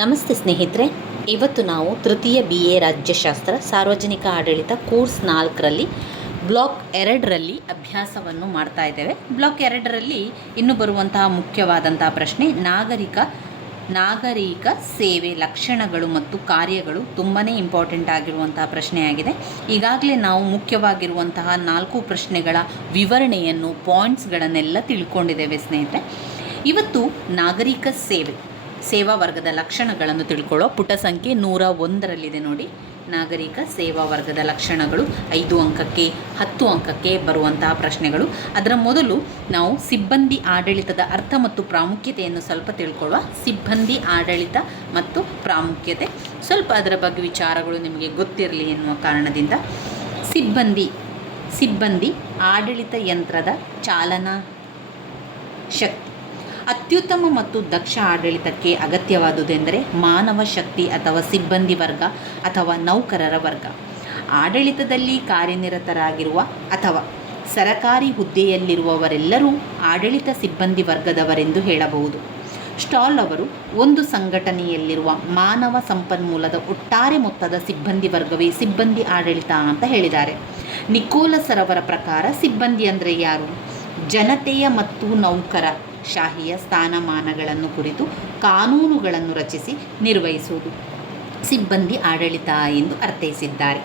ನಮಸ್ತೆ ಸ್ನೇಹಿತರೆ, ಇವತ್ತು ನಾವು ತೃತೀಯ BA ರಾಜ್ಯಶಾಸ್ತ್ರ ಸಾರ್ವಜನಿಕ ಆಡಳಿತ ಕೋರ್ಸ್ 4ರಲ್ಲಿ ಬ್ಲಾಕ್ 2ರಲ್ಲಿ ಅಭ್ಯಾಸವನ್ನು ಮಾಡ್ತಾ ಇದ್ದೇವೆ. ಬ್ಲಾಕ್ 2ರಲ್ಲಿ ಇನ್ನು ಬರುವಂತಹ ಮುಖ್ಯವಾದಂತಹ ಪ್ರಶ್ನೆ ನಾಗರಿಕ ಸೇವೆ ಲಕ್ಷಣಗಳು ಮತ್ತು ಕಾರ್ಯಗಳು ತುಂಬಾ ಇಂಪಾರ್ಟೆಂಟ್ ಆಗಿರುವಂತಹ ಪ್ರಶ್ನೆಯಾಗಿದೆ. ಈಗಾಗಲೇ ನಾವು ಮುಖ್ಯವಾಗಿರುವಂತಹ 4 ಪ್ರಶ್ನೆಗಳ ವಿವರಣೆಯನ್ನು ಪಾಯಿಂಟ್ಸ್ಗಳನ್ನೆಲ್ಲ ತಿಳ್ಕೊಂಡಿದ್ದೇವೆ ಸ್ನೇಹಿತರೆ. ಇವತ್ತು ನಾಗರಿಕ ಸೇವಾ ವರ್ಗದ ಲಕ್ಷಣಗಳನ್ನು ತಿಳ್ಕೊಳ್ಳೋ ಪುಟ ಸಂಖ್ಯೆ 101ರಲ್ಲಿದೆ ನೋಡಿ. ನಾಗರಿಕ ಸೇವಾ ವರ್ಗದ ಲಕ್ಷಣಗಳು 5 ಅಂಕಕ್ಕೆ 10 ಅಂಕಕ್ಕೆ ಬರುವಂತಹ ಪ್ರಶ್ನೆಗಳು. ಅದರ ಮೊದಲು ನಾವು ಸಿಬ್ಬಂದಿ ಆಡಳಿತದ ಅರ್ಥ ಮತ್ತು ಪ್ರಾಮುಖ್ಯತೆಯನ್ನು ಸ್ವಲ್ಪ ತಿಳ್ಕೊಳ್ಳುವ. ಸಿಬ್ಬಂದಿ ಆಡಳಿತ ಮತ್ತು ಪ್ರಾಮುಖ್ಯತೆ, ಸ್ವಲ್ಪ ಅದರ ಬಗ್ಗೆ ವಿಚಾರಗಳು ನಿಮಗೆ ಗೊತ್ತಿರಲಿ ಎನ್ನುವ ಕಾರಣದಿಂದ. ಸಿಬ್ಬಂದಿ ಆಡಳಿತ ಯಂತ್ರದ ಚಾಲನಾ ಶಕ್ತಿ. ಅತ್ಯುತ್ತಮ ಮತ್ತು ದಕ್ಷ ಆಡಳಿತಕ್ಕೆ ಅಗತ್ಯವಾದುದೆಂದರೆ ಮಾನವ ಶಕ್ತಿ ಅಥವಾ ಸಿಬ್ಬಂದಿ ವರ್ಗ ಅಥವಾ ನೌಕರರ ವರ್ಗ. ಆಡಳಿತದಲ್ಲಿ ಕಾರ್ಯನಿರತರಾಗಿರುವ ಅಥವಾ ಸರಕಾರಿ ಹುದ್ದೆಯಲ್ಲಿರುವವರೆಲ್ಲರೂ ಆಡಳಿತ ಸಿಬ್ಬಂದಿ ವರ್ಗದವರೆಂದು ಹೇಳಬಹುದು. ಸ್ಟಾಲ್ ಅವರು ಒಂದು ಸಂಘಟನೆಯಲ್ಲಿರುವ ಮಾನವ ಸಂಪನ್ಮೂಲದ ಒಟ್ಟಾರೆ ಮೊತ್ತದ ಸಿಬ್ಬಂದಿ ವರ್ಗವೇ ಸಿಬ್ಬಂದಿ ಆಡಳಿತ ಅಂತ ಹೇಳಿದ್ದಾರೆ. ನಿಕೋಲಸ್ ರವರ ಪ್ರಕಾರ ಸಿಬ್ಬಂದಿ ಅಂದರೆ ಯಾರು? ಜನತೆಯ ಮತ್ತು ನೌಕರ ಶಾಹಿಯ ಸ್ಥಾನಮಾನಗಳನ್ನು ಕುರಿತು ಕಾನೂನುಗಳನ್ನು ರಚಿಸಿ ನಿರ್ವಹಿಸುವುದು ಸಿಬ್ಬಂದಿ ಆಡಳಿತ ಎಂದು ಅರ್ಥೈಸಿದ್ದಾರೆ.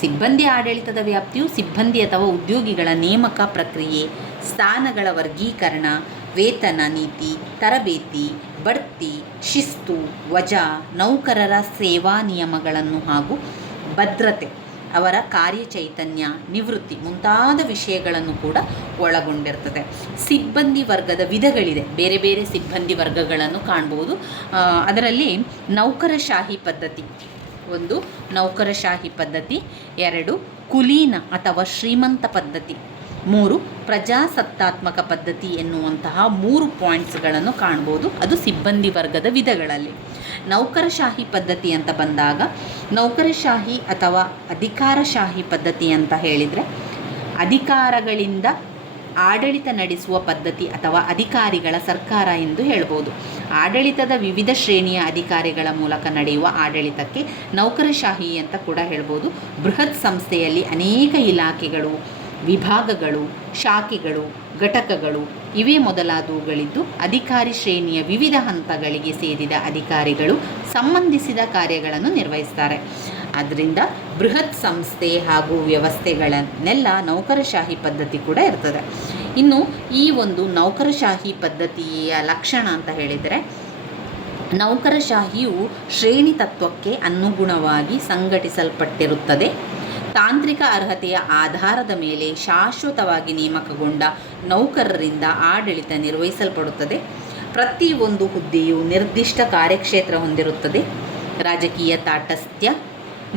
ಸಿಬ್ಬಂದಿ ಆಡಳಿತದ ವ್ಯಾಪ್ತಿಯು ಸಿಬ್ಬಂದಿ ಅಥವಾ ಉದ್ಯೋಗಿಗಳ ನೇಮಕ ಪ್ರಕ್ರಿಯೆ, ಸ್ಥಾನಗಳ ವರ್ಗೀಕರಣ, ವೇತನ ನೀತಿ, ತರಬೇತಿ, ಬಡ್ತಿ, ಶಿಸ್ತು, ವಜಾ, ನೌಕರರ ಸೇವಾ ನಿಯಮಗಳನ್ನು ಹಾಗೂ ಭದ್ರತೆ, ಅವರ ಕಾರ್ಯಚೈತನ್ಯ, ನಿವೃತ್ತಿ ಮುಂತಾದ ವಿಷಯಗಳನ್ನು ಕೂಡ ಒಳಗೊಂಡಿರ್ತದೆ. ಸಿಬ್ಬಂದಿ ವರ್ಗದ ವಿಧಗಳಿದೆ, ಬೇರೆ ಬೇರೆ ಸಿಬ್ಬಂದಿ ವರ್ಗಗಳನ್ನು ಕಾಣ್ಬೋದು. ಅದರಲ್ಲಿ ನೌಕರಶಾಹಿ ಪದ್ಧತಿ 1, ನೌಕರಶಾಹಿ ಪದ್ಧತಿ 2, ಕುಲೀನ ಅಥವಾ ಶ್ರೀಮಂತ ಪದ್ಧತಿ 3, ಪ್ರಜಾಸತ್ತಾತ್ಮಕ ಪದ್ಧತಿ ಎನ್ನುವಂತಹ 3 ಪಾಯಿಂಟ್ಸ್ಗಳನ್ನು ಕಾಣ್ಬೋದು. ಅದು ಸಿಬ್ಬಂದಿ ವರ್ಗದ ವಿಧಗಳಲ್ಲಿ. ನೌಕರಶಾಹಿ ಪದ್ಧತಿ ಅಂತ ಬಂದಾಗ, ನೌಕರಶಾಹಿ ಅಥವಾ ಅಧಿಕಾರಶಾಹಿ ಪದ್ಧತಿ ಅಂತ ಹೇಳಿದರೆ ಅಧಿಕಾರಗಳಿಂದ ಆಡಳಿತ ನಡೆಸುವ ಪದ್ಧತಿ ಅಥವಾ ಅಧಿಕಾರಿಗಳ ಸರ್ಕಾರ ಎಂದು ಹೇಳ್ಬೋದು. ಆಡಳಿತದ ವಿವಿಧ ಶ್ರೇಣಿಯ ಅಧಿಕಾರಿಗಳ ಮೂಲಕ ನಡೆಯುವ ಆಡಳಿತಕ್ಕೆ ನೌಕರಶಾಹಿ ಅಂತ ಕೂಡ ಹೇಳ್ಬೋದು. ಬೃಹತ್ ಸಂಸ್ಥೆಯಲ್ಲಿ ಅನೇಕ ಇಲಾಖೆಗಳು, ವಿಭಾಗಗಳು, ಶಾಖೆಗಳು, ಘಟಕಗಳು ಇವೇ ಮೊದಲಾದವುಗಳಿದ್ದು ಅಧಿಕಾರಿ ಶ್ರೇಣಿಯ ವಿವಿಧ ಹಂತಗಳಿಗೆ ಸೇರಿದ ಅಧಿಕಾರಿಗಳು ಸಂಬಂಧಿಸಿದ ಕಾರ್ಯಗಳನ್ನು ನಿರ್ವಹಿಸ್ತಾರೆ. ಆದ್ದರಿಂದ ಬೃಹತ್ ಸಂಸ್ಥೆ ಹಾಗೂ ವ್ಯವಸ್ಥೆಗಳನ್ನೆಲ್ಲ ನೌಕರಶಾಹಿ ಪದ್ಧತಿ ಕೂಡ ಇರ್ತದೆ. ಇನ್ನು ಈ ಒಂದು ನೌಕರಶಾಹಿ ಪದ್ಧತಿಯ ಲಕ್ಷಣ ಅಂತ ಹೇಳಿದರೆ, ನೌಕರಶಾಹಿಯು ಶ್ರೇಣಿ ತತ್ವಕ್ಕೆ ಅನುಗುಣವಾಗಿ ಸಂಘಟಿಸಲ್ಪಟ್ಟಿರುತ್ತದೆ. ತಾಂತ್ರಿಕ ಅರ್ಹತೆಯ ಆಧಾರದ ಮೇಲೆ ಶಾಶ್ವತವಾಗಿ ನೇಮಕಗೊಂಡ ನೌಕರರಿಂದ ಆಡಳಿತ ನಿರ್ವಹಿಸಲ್ಪಡುತ್ತದೆ. ಪ್ರತಿಯೊಂದು ಹುದ್ದೆಯು ನಿರ್ದಿಷ್ಟ ಕಾರ್ಯಕ್ಷೇತ್ರ ಹೊಂದಿರುತ್ತದೆ. ರಾಜಕೀಯ ತಾಟಸ್ಥ್ಯ,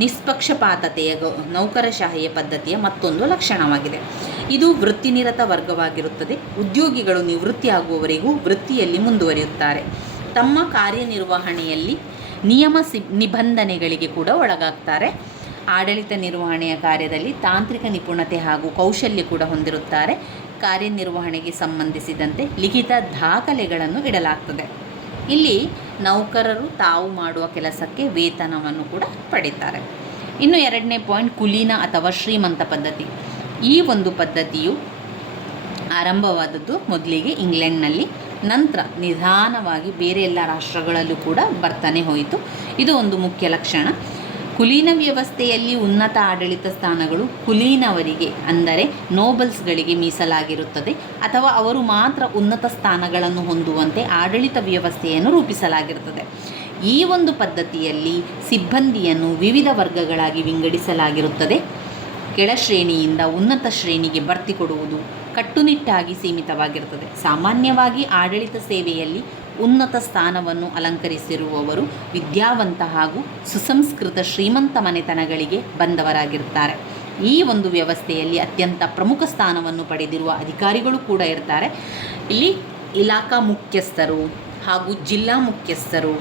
ನಿಷ್ಪಕ್ಷಪಾತತೆಯ ನೌಕರಶಾಹಿಯ ಪದ್ಧತಿಯ ಮತ್ತೊಂದು ಲಕ್ಷಣವಾಗಿದೆ. ಇದು ವೃತ್ತಿನಿರತ ವರ್ಗವಾಗಿರುತ್ತದೆ. ಉದ್ಯೋಗಿಗಳು ನಿವೃತ್ತಿಯಾಗುವವರೆಗೂ ವೃತ್ತಿಯಲ್ಲಿ ಮುಂದುವರಿಯುತ್ತಾರೆ. ತಮ್ಮ ಕಾರ್ಯನಿರ್ವಹಣೆಯಲ್ಲಿ ನಿಯಮ ನಿಬಂಧನೆಗಳಿಗೆ ಕೂಡ ಒಳಗಾಗ್ತಾರೆ. ಆಡಳಿತ ನಿರ್ವಹಣೆಯ ಕಾರ್ಯದಲ್ಲಿ ತಾಂತ್ರಿಕ ನಿಪುಣತೆ ಹಾಗೂ ಕೌಶಲ್ಯ ಕೂಡ ಹೊಂದಿರುತ್ತಾರೆ. ಕಾರ್ಯನಿರ್ವಹಣೆಗೆ ಸಂಬಂಧಿಸಿದಂತೆ ಲಿಖಿತ ದಾಖಲೆಗಳನ್ನು ಇಡಲಾಗ್ತದೆ. ಇಲ್ಲಿ ನೌಕರರು ತಾವು ಮಾಡುವ ಕೆಲಸಕ್ಕೆ ವೇತನವನ್ನು ಕೂಡ ಪಡೀತಾರೆ. ಇನ್ನು 2ನೇ ಪಾಯಿಂಟ್, ಕುಲೀನ ಅಥವಾ ಶ್ರೀಮಂತ ಪದ್ಧತಿ. ಈ ಒಂದು ಪದ್ಧತಿಯು ಆರಂಭವಾದದ್ದು ಮೊದಲಿಗೆ ಇಂಗ್ಲೆಂಡ್ನಲ್ಲಿ, ನಂತರ ನಿಧಾನವಾಗಿ ಬೇರೆ ಎಲ್ಲ ರಾಷ್ಟ್ರಗಳಲ್ಲೂ ಕೂಡ ಬರ್ತಾನೆ ಹೋಯಿತು. ಇದು ಒಂದು ಮುಖ್ಯ ಲಕ್ಷಣ. ಕುಲೀನ ವ್ಯವಸ್ಥೆಯಲ್ಲಿ ಉನ್ನತ ಆಡಳಿತ ಸ್ಥಾನಗಳು ಕುಲೀನವರಿಗೆ ಅಂದರೆ ನೋಬಲ್ಸ್ಗಳಿಗೆ ಮೀಸಲಾಗಿರುತ್ತದೆ ಅಥವಾ ಅವರು ಮಾತ್ರ ಉನ್ನತ ಸ್ಥಾನಗಳನ್ನು ಹೊಂದುವಂತೆ ಆಡಳಿತ ವ್ಯವಸ್ಥೆಯನ್ನು ರೂಪಿಸಲಾಗಿರುತ್ತದೆ. ಈ ಒಂದು ಪದ್ಧತಿಯಲ್ಲಿ ಸಿಬ್ಬಂದಿಯನ್ನು ವಿವಿಧ ವರ್ಗಗಳಾಗಿ ವಿಂಗಡಿಸಲಾಗಿರುತ್ತದೆ. ಕೆಳ ಶ್ರೇಣಿಯಿಂದ ಉನ್ನತ ಶ್ರೇಣಿಗೆ ಬಡ್ತಿ ಕೊಡುವುದು ಕಟ್ಟುನಿಟ್ಟಾಗಿ ಸೀಮಿತವಾಗಿರುತ್ತದೆ. ಸಾಮಾನ್ಯವಾಗಿ ಆಡಳಿತ ಸೇವೆಯಲ್ಲಿ ಉನ್ನತ ಸ್ಥಾನವನ್ನು ಅಲಂಕರಿಸಿರುವವರು ವಿದ್ಯಾವಂತ ಹಾಗೂ ಸುಸಂಸ್ಕೃತ ಶ್ರೀಮಂತ ಮನೆತನಗಳಿಗೆ ಬಂದವರಾಗಿರ್ತಾರೆ. ಈ ಒಂದು ವ್ಯವಸ್ಥೆಯಲ್ಲಿ ಅತ್ಯಂತ ಪ್ರಮುಖ ಸ್ಥಾನವನ್ನು ಪಡೆದಿರುವ ಅಧಿಕಾರಿಗಳು ಕೂಡ ಇರ್ತಾರೆ. ಇಲ್ಲಿ ಇಲಾಖಾ ಮುಖ್ಯಸ್ಥರು ಹಾಗೂ ಜಿಲ್ಲಾ ಮುಖ್ಯಸ್ಥರು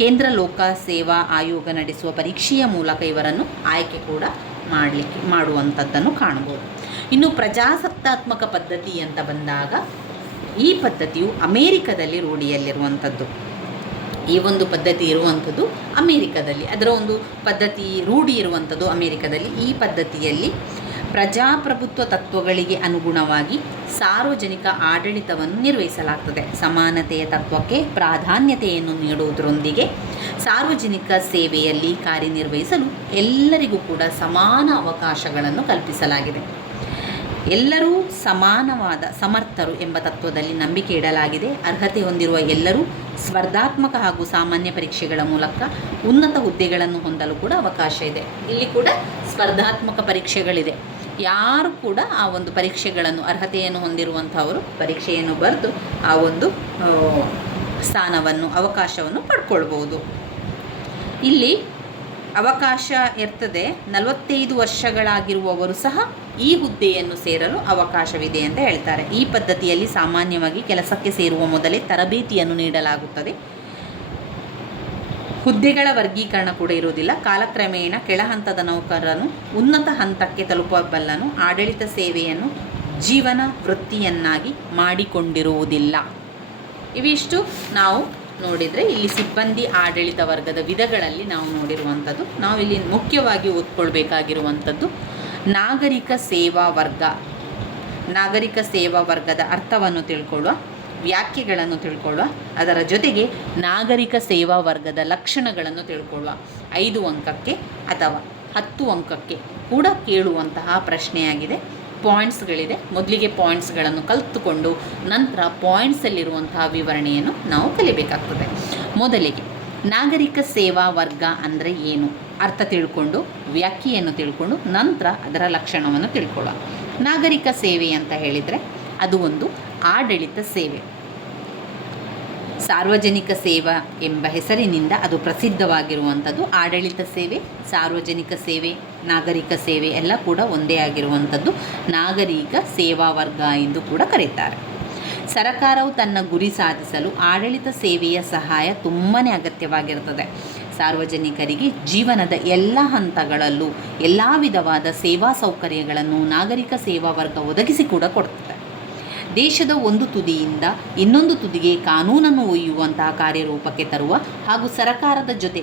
ಕೇಂದ್ರ ಲೋಕ ಸೇವಾ ಆಯೋಗ ನಡೆಸುವ ಪರೀಕ್ಷೆಯ ಮೂಲಕ ಇವರನ್ನು ಆಯ್ಕೆ ಕೂಡ ಮಾಡುವಂಥದ್ದನ್ನು ಕಾಣ್ಬೋದು. ಇನ್ನು ಪ್ರಜಾಸತ್ತಾತ್ಮಕ ಪದ್ಧತಿ ಅಂತ ಬಂದಾಗ ಈ ಪದ್ಧತಿಯು ಅಮೇರಿಕದಲ್ಲಿ ರೂಢಿಯಲ್ಲಿರುವಂಥದ್ದು. ಈ ಒಂದು ಪದ್ಧತಿ ಇರುವಂಥದ್ದು ಅಮೇರಿಕದಲ್ಲಿ, ಅದರ ಒಂದು ಪದ್ಧತಿ ರೂಢಿ ಇರುವಂಥದ್ದು ಅಮೇರಿಕದಲ್ಲಿ. ಈ ಪದ್ಧತಿಯಲ್ಲಿ ಪ್ರಜಾಪ್ರಭುತ್ವ ತತ್ವಗಳಿಗೆ ಅನುಗುಣವಾಗಿ ಸಾರ್ವಜನಿಕ ಆಡಳಿತವನ್ನು ನಿರ್ವಹಿಸಲಾಗ್ತದೆ. ಸಮಾನತೆಯ ತತ್ವಕ್ಕೆ ಪ್ರಾಧಾನ್ಯತೆಯನ್ನು ನೀಡುವುದರೊಂದಿಗೆ ಸಾರ್ವಜನಿಕ ಸೇವೆಯಲ್ಲಿ ಕಾರ್ಯನಿರ್ವಹಿಸಲು ಎಲ್ಲರಿಗೂ ಕೂಡ ಸಮಾನ ಅವಕಾಶಗಳನ್ನು ಕಲ್ಪಿಸಲಾಗಿದೆ. ಎಲ್ಲರೂ ಸಮಾನವಾದ ಸಮರ್ಥರು ಎಂಬ ತತ್ವದಲ್ಲಿ ನಂಬಿಕೆ ಇಡಲಾಗಿದೆ. ಅರ್ಹತೆ ಹೊಂದಿರುವ ಎಲ್ಲರೂ ಸ್ಪರ್ಧಾತ್ಮಕ ಹಾಗೂ ಸಾಮಾನ್ಯ ಪರೀಕ್ಷೆಗಳ ಮೂಲಕ ಉನ್ನತ ಹುದ್ದೆಗಳನ್ನು ಹೊಂದಲು ಕೂಡ ಅವಕಾಶ ಇದೆ. ಇಲ್ಲಿ ಕೂಡ ಸ್ಪರ್ಧಾತ್ಮಕ ಪರೀಕ್ಷೆಗಳಿದೆ. ಯಾರು ಕೂಡ ಆ ಒಂದು ಪರೀಕ್ಷೆಗಳನ್ನು, ಅರ್ಹತೆಯನ್ನು ಹೊಂದಿರುವಂಥವರು ಪರೀಕ್ಷೆಯನ್ನು ಬರೆದು ಆ ಒಂದು ಸ್ಥಾನವನ್ನು, ಅವಕಾಶವನ್ನು ಪಡ್ಕೊಳ್ಬೋದು. ಇಲ್ಲಿ ಅವಕಾಶ ಇರ್ತದೆ. 45 ವರ್ಷಗಳಾಗಿರುವವರು ಸಹ ಈ ಹುದ್ದೆಯನ್ನು ಸೇರಲು ಅವಕಾಶವಿದೆ ಅಂತ ಹೇಳ್ತಾರೆ. ಈ ಪದ್ಧತಿಯಲ್ಲಿ ಸಾಮಾನ್ಯವಾಗಿ ಕೆಲಸಕ್ಕೆ ಸೇರುವ ಮೊದಲೇ ತರಬೇತಿಯನ್ನು ನೀಡಲಾಗುತ್ತದೆ. ಹುದ್ದೆಗಳ ವರ್ಗೀಕರಣ ಕೂಡ ಇರುವುದಿಲ್ಲ. ಕಾಲಕ್ರಮೇಣ ಕೆಳ ಹಂತದ ನೌಕರನು ಉನ್ನತ ಹಂತಕ್ಕೆ ತಲುಪಬಲ್ಲನು. ಆಡಳಿತ ಸೇವೆಯನ್ನು ಜೀವನ ವೃತ್ತಿಯನ್ನಾಗಿ ಮಾಡಿಕೊಂಡಿರುವುದಿಲ್ಲ. ಇವಿಷ್ಟು ನಾವು ನೋಡಿದರೆ ಇಲ್ಲಿ ಸಿಬ್ಬಂದಿ ಆಡಳಿತ ವರ್ಗದ ವಿಧಗಳಲ್ಲಿ ನಾವು ನೋಡಿರುವಂಥದ್ದು. ನಾವಿಲ್ಲಿ ಮುಖ್ಯವಾಗಿ ಓದ್ಕೊಳ್ಬೇಕಾಗಿರುವಂಥದ್ದು ನಾಗರಿಕ ಸೇವಾ ವರ್ಗ. ನಾಗರಿಕ ಸೇವಾ ವರ್ಗದ ಅರ್ಥವನ್ನು ತಿಳ್ಕೊಳ್ಳುವ, ವ್ಯಾಖ್ಯೆಗಳನ್ನು ತಿಳ್ಕೊಳ್ಳುವ, ಅದರ ಜೊತೆಗೆ ನಾಗರಿಕ ಸೇವಾ ವರ್ಗದ ಲಕ್ಷಣಗಳನ್ನು ತಿಳ್ಕೊಳ್ಳುವ. 5 ಅಂಕಕ್ಕೆ ಅಥವಾ 10 ಅಂಕಕ್ಕೆ ಕೂಡ ಕೇಳುವಂತಹ ಪ್ರಶ್ನೆಯಾಗಿದೆ. ಪಾಯಿಂಟ್ಸ್ಗಳಿದೆ. ಮೊದಲಿಗೆ ಪಾಯಿಂಟ್ಸ್ಗಳನ್ನು ಕಲಿತುಕೊಂಡು ನಂತರ ಪಾಯಿಂಟ್ಸಲ್ಲಿರುವಂತಹ ವಿವರಣೆಯನ್ನು ನಾವು ಕಲಿಬೇಕಾಗ್ತದೆ. ಮೊದಲಿಗೆ ನಾಗರಿಕ ಸೇವಾ ವರ್ಗ ಅಂದರೆ ಏನು ಅರ್ಥ ತಿಳ್ಕೊಂಡು, ವ್ಯಾಖ್ಯೆಯನ್ನು ತಿಳ್ಕೊಂಡು ನಂತರ ಅದರ ಲಕ್ಷಣವನ್ನು ತಿಳ್ಕೊಳ್ಳುವ. ನಾಗರಿಕ ಸೇವೆ ಅಂತ ಹೇಳಿದರೆ ಅದು ಒಂದು ಆಡಳಿತ ಸೇವೆ. ಸಾರ್ವಜನಿಕ ಸೇವಾ ಎಂಬ ಹೆಸರಿನಿಂದ ಅದು ಪ್ರಸಿದ್ಧವಾಗಿರುವಂಥದ್ದು. ಆಡಳಿತ ಸೇವೆ, ಸಾರ್ವಜನಿಕ ಸೇವೆ, ನಾಗರಿಕ ಸೇವೆ ಎಲ್ಲ ಕೂಡ ಒಂದೇ ಆಗಿರುವಂಥದ್ದು. ನಾಗರಿಕ ಸೇವಾ ವರ್ಗ ಎಂದು ಕೂಡ ಕರೀತಾರೆ. ಸರಕಾರವು ತನ್ನ ಗುರಿ ಸಾಧಿಸಲು ಆಡಳಿತ ಸೇವೆಯ ಸಹಾಯ ತುಂಬಾ ಅಗತ್ಯವಾಗಿರ್ತದೆ. ಸಾರ್ವಜನಿಕರಿಗೆ ಜೀವನದ ಎಲ್ಲ ಹಂತಗಳಲ್ಲೂ ಎಲ್ಲ ವಿಧವಾದ ಸೇವಾ ಸೌಕರ್ಯಗಳನ್ನು ನಾಗರಿಕ ಸೇವಾ ವರ್ಗ ಒದಗಿಸಿ ಕೂಡ ಕೊಡ್ತದೆ. ದೇಶದ ಒಂದು ತುದಿಯಿಂದ ಇನ್ನೊಂದು ತುದಿಗೆ ಕಾನೂನನ್ನು ಒಯ್ಯುವಂತಹ ಕಾರ್ಯರೂಪಕ್ಕೆ ತರುವ ಹಾಗೂ ಸರಕಾರದ ಜೊತೆ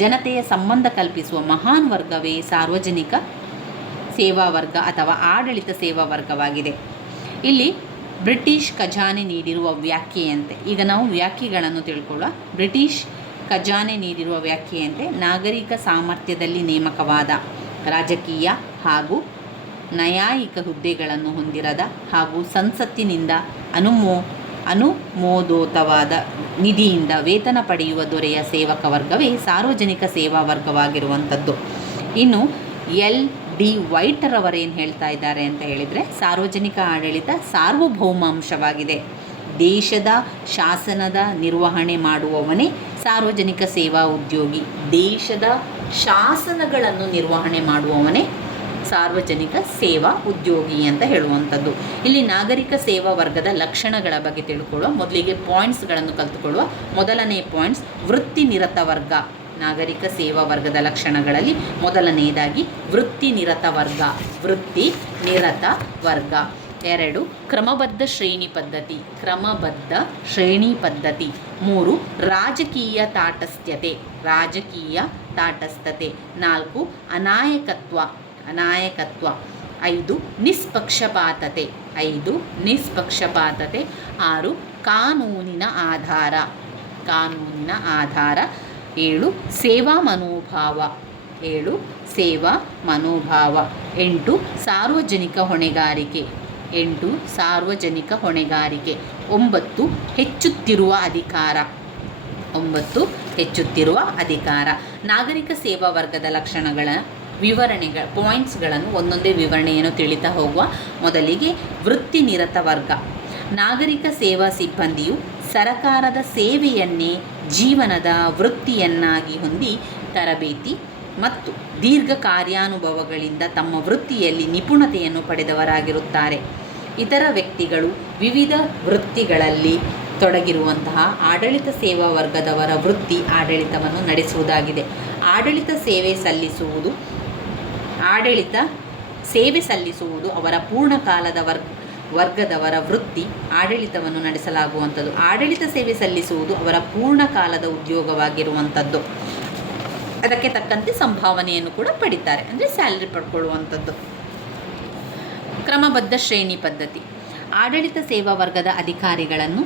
ಜನತೆಯ ಸಂಬಂಧ ಕಲ್ಪಿಸುವ ಮಹಾನ್ ವರ್ಗವೇ ಸಾರ್ವಜನಿಕ ಸೇವಾ ವರ್ಗ ಅಥವಾ ಆಡಳಿತ ಸೇವಾ ವರ್ಗವಾಗಿದೆ. ಇಲ್ಲಿ ಬ್ರಿಟಿಷ್ ಖಜಾನೆ ನೀಡಿರುವ ವ್ಯಾಖ್ಯೆಯಂತೆ, ಈಗ ನಾವು ವ್ಯಾಖ್ಯೆಗಳನ್ನು ತಿಳ್ಕೊಳ್ಳುವ. ಬ್ರಿಟಿಷ್ ಖಜಾನೆ ನೀಡಿರುವ ವ್ಯಾಖ್ಯೆಯಂತೆ ನಾಗರಿಕ ಸಾಮರ್ಥ್ಯದಲ್ಲಿ ನೇಮಕವಾದ ರಾಜಕೀಯ ಹಾಗೂ ನ್ಯಾಯಿಕ ಹುದ್ದೆಗಳನ್ನು ಹೊಂದಿರದ ಹಾಗೂ ಸಂಸತ್ತಿನಿಂದ ಅನುಮೋದೋತವಾದ ನಿಧಿಯಿಂದ ವೇತನ ಪಡೆಯುವ ದೊರೆಯ ಸೇವಕ ವರ್ಗವೇ ಸಾರ್ವಜನಿಕ ಸೇವಾ ವರ್ಗವಾಗಿರುವಂಥದ್ದು. ಇನ್ನು LD ವೈಟ್ರವರೇನು ಹೇಳ್ತಾ ಇದ್ದಾರೆ ಅಂತ ಹೇಳಿದರೆ, ಸಾರ್ವಜನಿಕ ಆಡಳಿತ ಸಾರ್ವಭೌಮಾಂಶವಾಗಿದೆ. ದೇಶದ ಶಾಸನದ ನಿರ್ವಹಣೆ ಮಾಡುವವನೇ ಸಾರ್ವಜನಿಕ ಸೇವಾ ಉದ್ಯೋಗಿ. ದೇಶದ ಶಾಸನಗಳನ್ನು ನಿರ್ವಹಣೆ ಮಾಡುವವನೇ ಸಾರ್ವಜನಿಕ ಸೇವಾ ಉದ್ಯೋಗಿ ಅಂತ ಹೇಳುವಂಥದ್ದು. ಇಲ್ಲಿ ನಾಗರಿಕ ಸೇವಾ ವರ್ಗದ ಲಕ್ಷಣಗಳ ಬಗ್ಗೆ ತಿಳ್ಕೊಳ್ಳುವ. ಮೊದಲಿಗೆ ಪಾಯಿಂಟ್ಸ್ಗಳನ್ನು ಕಲಿತುಕೊಳ್ಳುವ. ಮೊದಲನೇ ಪಾಯಿಂಟ್ಸ್ ವೃತ್ತಿ ನಿರತ ವರ್ಗ. ನಾಗರಿಕ ಸೇವಾ ವರ್ಗದ ಲಕ್ಷಣಗಳಲ್ಲಿ ಮೊದಲನೆಯದಾಗಿ ವೃತ್ತಿ ನಿರತ ವರ್ಗ. ವೃತ್ತಿ ನಿರತ ವರ್ಗ. 2 ಕ್ರಮಬದ್ಧ ಶ್ರೇಣಿ ಪದ್ಧತಿ. ಕ್ರಮಬದ್ಧ ಶ್ರೇಣಿ ಪದ್ಧತಿ. 3 ರಾಜಕೀಯ ತಾಟಸ್ಥ್ಯತೆ. ರಾಜಕೀಯ ತಾಟಸ್ಥತೆ. 4 ಅನಾಯಕತ್ವ. 5 ನಿಷ್ಪಕ್ಷಪಾತತೆ. 6 ಕಾನೂನಿನ ಆಧಾರ. 7 ಸೇವಾ ಮನೋಭಾವ. 8 ಸಾರ್ವಜನಿಕ ಹೊಣೆಗಾರಿಕೆ. 9 ಹೆಚ್ಚುತ್ತಿರುವ ಅಧಿಕಾರ. ನಾಗರಿಕ ಸೇವಾ ವರ್ಗದ ಲಕ್ಷಣಗಳ ಪಾಯಿಂಟ್ಸ್ಗಳನ್ನು ಒಂದೊಂದೇ ವಿವರಣೆಯನ್ನು ತಿಳಿತಾ ಹೋಗುವ. ಮೊದಲಿಗೆ ವೃತ್ತಿ ನಿರತ ವರ್ಗ. ನಾಗರಿಕ ಸೇವಾ ಸಿಬ್ಬಂದಿಯು ಸರಕಾರದ ಸೇವೆಯನ್ನೇ ಜೀವನದ ವೃತ್ತಿಯನ್ನಾಗಿ ಹೊಂದಿ ತರಬೇತಿ ಮತ್ತು ದೀರ್ಘ ಕಾರ್ಯಾನುಭವಗಳಿಂದ ತಮ್ಮ ವೃತ್ತಿಯಲ್ಲಿ ನಿಪುಣತೆಯನ್ನು ಪಡೆದವರಾಗಿರುತ್ತಾರೆ. ಇತರ ವ್ಯಕ್ತಿಗಳು ವಿವಿಧ ವೃತ್ತಿಗಳಲ್ಲಿ ತೊಡಗಿರುವಂತಹ ಆಡಳಿತ ಸೇವಾ ವರ್ಗದವರ ವೃತ್ತಿ ಆಡಳಿತವನ್ನು ನಡೆಸುವುದಾಗಿದೆ. ಆಡಳಿತ ಸೇವೆ ಸಲ್ಲಿಸುವುದು ಅವರ ಪೂರ್ಣಕಾಲದ ವರ್ಗದವರ ವೃತ್ತಿ ಆಡಳಿತವನ್ನು ನಡೆಸಲಾಗುವಂಥದ್ದು. ಆಡಳಿತ ಸೇವೆ ಸಲ್ಲಿಸುವುದು ಅವರ ಪೂರ್ಣ ಕಾಲದ ಉದ್ಯೋಗವಾಗಿರುವಂಥದ್ದು. ಅದಕ್ಕೆ ತಕ್ಕಂತೆ ಸಂಭಾವನೆಯನ್ನು ಕೂಡ ಪಡಿತಾರೆ, ಅಂದರೆ ಸ್ಯಾಲರಿ ಪಡ್ಕೊಳ್ಳುವಂಥದ್ದು. ಕ್ರಮಬದ್ಧ ಶ್ರೇಣಿ ಪದ್ಧತಿ. ಆಡಳಿತ ಸೇವಾ ವರ್ಗದ ಅಧಿಕಾರಿಗಳನ್ನು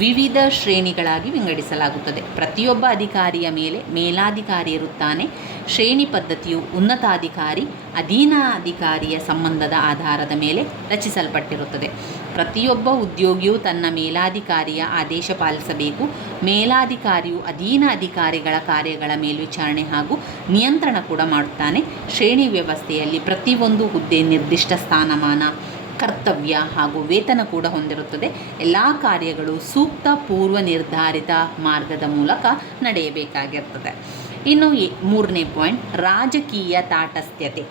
ವಿವಿಧ ಶ್ರೇಣಿಗಳಾಗಿ ವಿಂಗಡಿಸಲಾಗುತ್ತದೆ. ಪ್ರತಿಯೊಬ್ಬ ಅಧಿಕಾರಿಯ ಮೇಲೆ ಮೇಲಾಧಿಕಾರಿ ಇರುತ್ತಾನೆ. ಶ್ರೇಣಿ ಪದ್ಧತಿಯು ಉನ್ನತಾಧಿಕಾರಿ ಅಧೀನಾಧಿಕಾರಿಯ ಸಂಬಂಧದ ಆಧಾರದ ಮೇಲೆ ರಚಿಸಲ್ಪಟ್ಟಿರುತ್ತದೆ. ಪ್ರತಿಯೊಬ್ಬ ಉದ್ಯೋಗಿಯು ತನ್ನ ಮೇಲಾಧಿಕಾರಿಯ ಆದೇಶ ಪಾಲಿಸಬೇಕು. ಮೇಲಾಧಿಕಾರಿಯು ಅಧೀನ ಅಧಿಕಾರಿಗಳ ಕಾರ್ಯಗಳ ಮೇಲ್ವಿಚಾರಣೆ ಹಾಗೂ ನಿಯಂತ್ರಣ ಕೂಡ ಮಾಡುತ್ತಾನೆ. ಶ್ರೇಣಿ ವ್ಯವಸ್ಥೆಯಲ್ಲಿ ಪ್ರತಿಯೊಂದು ಹುದ್ದೆ ನಿರ್ದಿಷ್ಟ ಸ್ಥಾನಮಾನ, ಕರ್ತವ್ಯ ಹಾಗೂ ವೇತನ ಕೂಡ ಹೊಂದಿರುತ್ತದೆ. ಎಲ್ಲ ಕಾರ್ಯಗಳು ಸೂಕ್ತ ಪೂರ್ವ ನಿರ್ಧಾರಿತ ಮಾರ್ಗದ ಮೂಲಕ ನಡೆಯಬೇಕಾಗಿರ್ತದೆ. ಇನ್ನು 3ನೇ ಪಾಯಿಂಟ್, ರಾಜಕೀಯ ತಾಟಸ್ಥ್ಯತೆ.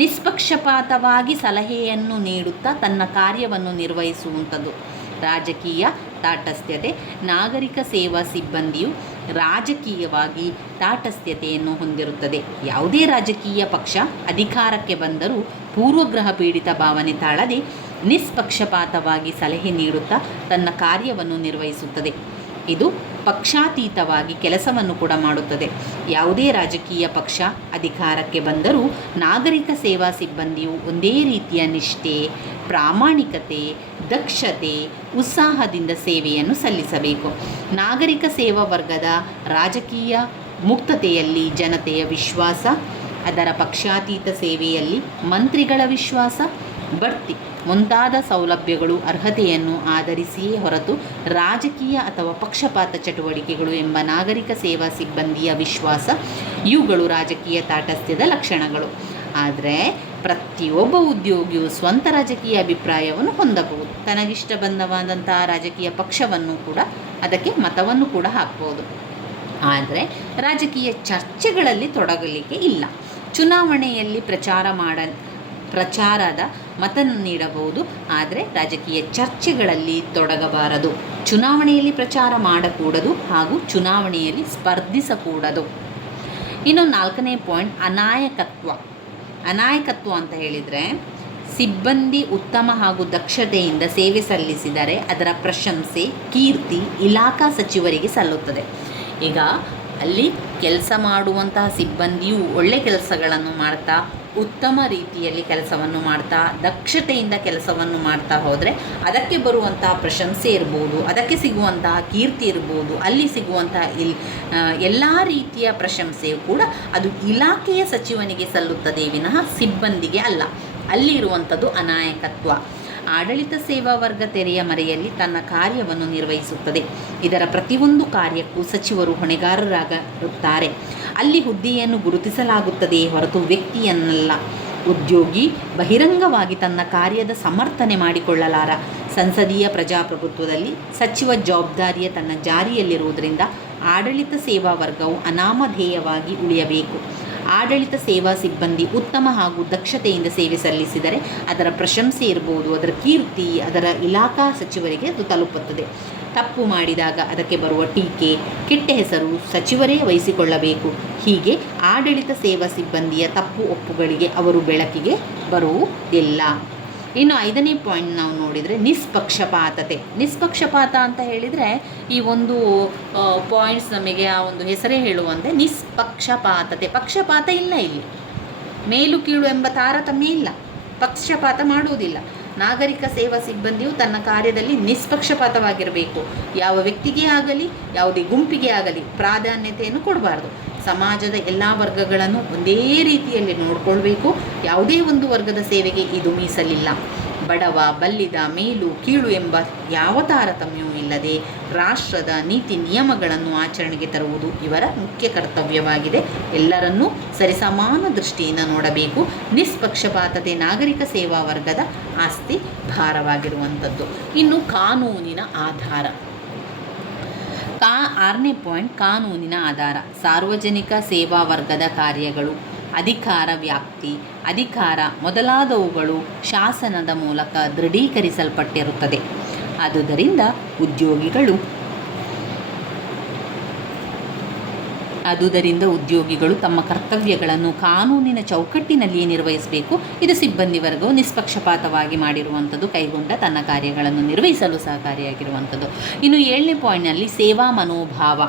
ನಿಷ್ಪಕ್ಷಪಾತವಾಗಿ ಸಲಹೆಯನ್ನು ನೀಡುತ್ತಾ ತನ್ನ ಕಾರ್ಯವನ್ನು ನಿರ್ವಹಿಸುವಂಥದ್ದು ರಾಜಕೀಯ ತಾಟಸ್ಥ್ಯತೆ. ನಾಗರಿಕ ಸೇವಾ ಸಿಬ್ಬಂದಿಯು ರಾಜಕೀಯವಾಗಿ ತಾಟಸ್ಥ್ಯತೆಯನ್ನು ಹೊಂದಿರುತ್ತದೆ. ಯಾವುದೇ ರಾಜಕೀಯ ಪಕ್ಷ ಅಧಿಕಾರಕ್ಕೆ ಬಂದರೂ ಪೂರ್ವಗ್ರಹ ಪೀಡಿತ ಭಾವನೆ ತಾಳದೆ ನಿಷ್ಪಕ್ಷಪಾತವಾಗಿ ಸಲಹೆ ನೀಡುತ್ತಾ ತನ್ನ ಕಾರ್ಯವನ್ನು ನಿರ್ವಹಿಸುತ್ತದೆ. ಇದು ಪಕ್ಷಾತೀತವಾಗಿ ಕೆಲಸವನ್ನು ಕೂಡ ಮಾಡುತ್ತದೆ. ಯಾವುದೇ ರಾಜಕೀಯ ಪಕ್ಷ ಅಧಿಕಾರಕ್ಕೆ ಬಂದರೂ ನಾಗರಿಕ ಸೇವಾ ಸಿಬ್ಬಂದಿಯು ಒಂದೇ ರೀತಿಯ ನಿಷ್ಠೆ, ಪ್ರಾಮಾಣಿಕತೆ, ದಕ್ಷತೆ, ಉತ್ಸಾಹದಿಂದ ಸೇವೆಯನ್ನು ಸಲ್ಲಿಸಬೇಕು. ನಾಗರಿಕ ಸೇವಾ ವರ್ಗದ ರಾಜಕೀಯ ಮುಕ್ತತೆಯಲ್ಲಿ ಜನತೆಯ ವಿಶ್ವಾಸ, ಅದರ ಪಕ್ಷಾತೀತ ಸೇವೆಯಲ್ಲಿ ಮಂತ್ರಿಗಳ ವಿಶ್ವಾಸ, ಬಡ್ತಿ ಮುಂತಾದ ಸೌಲಭ್ಯಗಳು ಅರ್ಹತೆಯನ್ನು ಆಧರಿಸಿಯೇ ಹೊರತು ರಾಜಕೀಯ ಅಥವಾ ಪಕ್ಷಪಾತ ಚಟುವಟಿಕೆಗಳು ಎಂಬ ನಾಗರಿಕ ಸೇವಾ ಸಿಬ್ಬಂದಿಯ ವಿಶ್ವಾಸ ಇವುಗಳು ರಾಜಕೀಯ ತಾಟಸ್ಥ್ಯದ ಲಕ್ಷಣಗಳು. ಆದರೆ ಪ್ರತಿಯೊಬ್ಬ ಉದ್ಯೋಗಿಯು ಸ್ವಂತ ರಾಜಕೀಯ ಅಭಿಪ್ರಾಯವನ್ನು ಹೊಂದಬಹುದು. ತನಗಿಷ್ಟ ಬಂದವಾದಂತಹ ರಾಜಕೀಯ ಪಕ್ಷವನ್ನು ಕೂಡ ಅದಕ್ಕೆ ಮತವನ್ನು ಕೂಡ ಹಾಕ್ಬೋದು. ಆದರೆ ರಾಜಕೀಯ ಚರ್ಚೆಗಳಲ್ಲಿ ತೊಡಗಲಿಕ್ಕೆ ಇಲ್ಲ. ಚುನಾವಣೆಯಲ್ಲಿ ಪ್ರಚಾರದ ಮತ ನೀಡಬಹುದು, ಆದರೆ ರಾಜಕೀಯ ಚರ್ಚೆಗಳಲ್ಲಿ ತೊಡಗಬಾರದು. ಚುನಾವಣೆಯಲ್ಲಿ ಪ್ರಚಾರ ಮಾಡಕೂಡದು ಹಾಗೂ ಚುನಾವಣೆಯಲ್ಲಿ ಸ್ಪರ್ಧಿಸಕೂಡದು. ಇನ್ನು 4ನೇ ಪಾಯಿಂಟ್, ಅನಾಯಕತ್ವ ಅಂತ ಹೇಳಿದರೆ ಸಿಬ್ಬಂದಿ ಉತ್ತಮ ಹಾಗೂ ದಕ್ಷತೆಯಿಂದ ಸೇವೆ ಸಲ್ಲಿಸಿದರೆ ಅದರ ಪ್ರಶಂಸೆ, ಕೀರ್ತಿ ಇಲಾಖಾ ಸಚಿವರಿಗೆ ಸಲ್ಲುತ್ತದೆ. ಈಗ ಅಲ್ಲಿ ಕೆಲಸ ಮಾಡುವಂತಹ ಸಿಬ್ಬಂದಿಯು ಒಳ್ಳೆ ಕೆಲಸಗಳನ್ನು ಮಾಡ್ತಾ, ಉತ್ತಮ ರೀತಿಯಲ್ಲಿ ಕೆಲಸವನ್ನು ಮಾಡ್ತಾ, ದಕ್ಷತೆಯಿಂದ ಕೆಲಸವನ್ನು ಮಾಡ್ತಾ ಹೋದರೆ ಅದಕ್ಕೆ ಬರುವಂತಹ ಪ್ರಶಂಸೆ ಇರ್ಬೋದು, ಅದಕ್ಕೆ ಸಿಗುವಂತಹ ಕೀರ್ತಿ ಇರ್ಬೋದು, ಅಲ್ಲಿ ಸಿಗುವಂತಹ ಎಲ್ಲ ರೀತಿಯ ಪ್ರಶಂಸೆಯು ಕೂಡ ಅದು ಇಲಾಖೆಯ ಸಚಿವನಿಗೆ ಸಲ್ಲುತ್ತದೆ ವಿನಃ ಸಿಬ್ಬಂದಿಗೆ ಅಲ್ಲ. ಅಲ್ಲಿ ಇರುವಂಥದ್ದು ಅನಾಯಕತ್ವ. ಆಡಳಿತ ಸೇವಾ ವರ್ಗ ತೆರೆಯ ಮರೆಯಲ್ಲಿ ತನ್ನ ಕಾರ್ಯವನ್ನು ನಿರ್ವಹಿಸುತ್ತದೆ. ಇದರ ಪ್ರತಿಯೊಂದು ಕಾರ್ಯಕ್ಕೂ ಸಚಿವರು ಹೊಣೆಗಾರರಾಗಿರುತ್ತಾರೆ. ಅಲ್ಲಿ ಹುದ್ದೆಯನ್ನು ಗುರುತಿಸಲಾಗುತ್ತದೆಯೇ ಹೊರತು ವ್ಯಕ್ತಿಯನ್ನಲ್ಲ. ಉದ್ಯೋಗಿ ಬಹಿರಂಗವಾಗಿ ತನ್ನ ಕಾರ್ಯದ ಸಮರ್ಥನೆ ಮಾಡಿಕೊಳ್ಳಲಾರ. ಸಂಸದೀಯ ಪ್ರಜಾಪ್ರಭುತ್ವದಲ್ಲಿ ಸಚಿವ ಜವಾಬ್ದಾರಿಯ ತನ್ನ ಜಾರಿಯಲ್ಲಿರುವುದರಿಂದ ಆಡಳಿತ ಸೇವಾ ವರ್ಗವು ಅನಾಮಧೇಯವಾಗಿ ಉಳಿಯಬೇಕು. ಆಡಳಿತ ಸೇವಾ ಸಿಬ್ಬಂದಿ ಉತ್ತಮ ಹಾಗೂ ದಕ್ಷತೆಯಿಂದ ಸೇವೆ ಸಲ್ಲಿಸಿದರೆ ಅದರ ಪ್ರಶಂಸೆ ಇರ್ಬೋದು, ಅದರ ಕೀರ್ತಿ ಅದರ ಇಲಾಖಾ ಸಚಿವರಿಗೆ ಅದು ತಲುಪುತ್ತದೆ. ತಪ್ಪು ಮಾಡಿದಾಗ ಅದಕ್ಕೆ ಬರುವ ಟೀಕೆ, ಕೆಟ್ಟ ಹೆಸರು ಸಚಿವರೇ ವಹಿಸಿಕೊಳ್ಳಬೇಕು. ಹೀಗೆ ಆಡಳಿತ ಸೇವಾ ಸಿಬ್ಬಂದಿಯ ತಪ್ಪು ಒಪ್ಪುಗಳಿಗೆ ಅವರು ಬೆಳಕಿಗೆ ಬರುವುದಿಲ್ಲ. ಇನ್ನು 5ನೇ ಪಾಯಿಂಟ್ ನಾವು ನೋಡಿದರೆ ನಿಷ್ಪಕ್ಷಪಾತತೆ. ನಿಷ್ಪಕ್ಷಪಾತ ಅಂತ ಹೇಳಿದರೆ ಈ ಒಂದು ಪಾಯಿಂಟ್ಸ್ ನಮಗೆ ಆ ಒಂದು ಹೆಸರೇ ಹೇಳುವಂತೆ ನಿಷ್ಪಕ್ಷಪಾತತೆ. ಪಕ್ಷಪಾತ ಇಲ್ಲ ಇಲ್ಲಿ, ಮೇಲು ಕೀಳು ಎಂಬ ತಾರತಮ್ಯ ಇಲ್ಲ, ಪಕ್ಷಪಾತ ಮಾಡುವುದಿಲ್ಲ. ನಾಗರಿಕ ಸೇವಾ ಸಿಬ್ಬಂದಿಯು ತನ್ನ ಕಾರ್ಯದಲ್ಲಿ ನಿಷ್ಪಕ್ಷಪಾತವಾಗಿರಬೇಕು. ಯಾವ ವ್ಯಕ್ತಿಗೆ ಆಗಲಿ ಯಾವುದೇ ಗುಂಪಿಗೆ ಆಗಲಿ ಪ್ರಾಧಾನ್ಯತೆಯನ್ನು ಕೊಡಬಾರ್ದು. ಸಮಾಜದ ಎಲ್ಲ ವರ್ಗಗಳನ್ನು ಒಂದೇ ರೀತಿಯಲ್ಲಿ ನೋಡಿಕೊಳ್ಬೇಕು. ಯಾವುದೇ ಒಂದು ವರ್ಗದ ಸೇವೆಗೆ ಇದು ಮೀಸಲಿಲ್ಲ. ಬಡವ, ಬಲ್ಲಿದ, ಮೇಲು ಕೀಳು ಎಂಬ ಯಾವ ತಾರತಮ್ಯವೂ ಇಲ್ಲದೆ ರಾಷ್ಟ್ರದ ನೀತಿ ನಿಯಮಗಳನ್ನು ಆಚರಣೆಗೆ ತರುವುದು ಇವರ ಮುಖ್ಯ ಕರ್ತವ್ಯವಾಗಿದೆ. ಎಲ್ಲರನ್ನೂ ಸರಿಸಮಾನ ದೃಷ್ಟಿಯಿಂದ ನೋಡಬೇಕು. ನಿಷ್ಪಕ್ಷಪಾತತೆ ನಾಗರಿಕ ಸೇವಾ ವರ್ಗದ ಆಸ್ತಿ ಭಾರವಾಗಿರುವಂಥದ್ದು. ಇನ್ನು ಕಾನೂನಿನ ಆಧಾರ. 6ನೇ ಪಾಯಿಂಟ್, ಕಾನೂನಿನ ಆಧಾರ. ಸಾರ್ವಜನಿಕ ಸೇವಾ ವರ್ಗದ ಕಾರ್ಯಗಳು, ಅಧಿಕಾರ ವ್ಯಾಪ್ತಿ, ಅಧಿಕಾರ ಮೊದಲಾದವುಗಳು ಶಾಸನದ ಮೂಲಕ ದೃಢೀಕರಿಸಲ್ಪಟ್ಟಿರುತ್ತದೆ. ಆದುದರಿಂದ ಆದುದರಿಂದ ಉದ್ಯೋಗಿಗಳು ತಮ್ಮ ಕರ್ತವ್ಯಗಳನ್ನು ಕಾನೂನಿನ ಚೌಕಟ್ಟಿನಲ್ಲಿಯೇ ನಿರ್ವಹಿಸಬೇಕು. ಇದು ಸಿಬ್ಬಂದಿ ವರ್ಗವು ನಿಷ್ಪಕ್ಷಪಾತವಾಗಿ ಮಾಡಿರುವಂಥದ್ದು, ಕೈಗೊಂಡ ತನ್ನ ಕಾರ್ಯಗಳನ್ನು ನಿರ್ವಹಿಸಲು ಸಹಕಾರಿಯಾಗಿರುವಂಥದ್ದು. ಇನ್ನು 7ನೇ ಪಾಯಿಂಟ್ನಲ್ಲಿ ಸೇವಾ ಮನೋಭಾವ.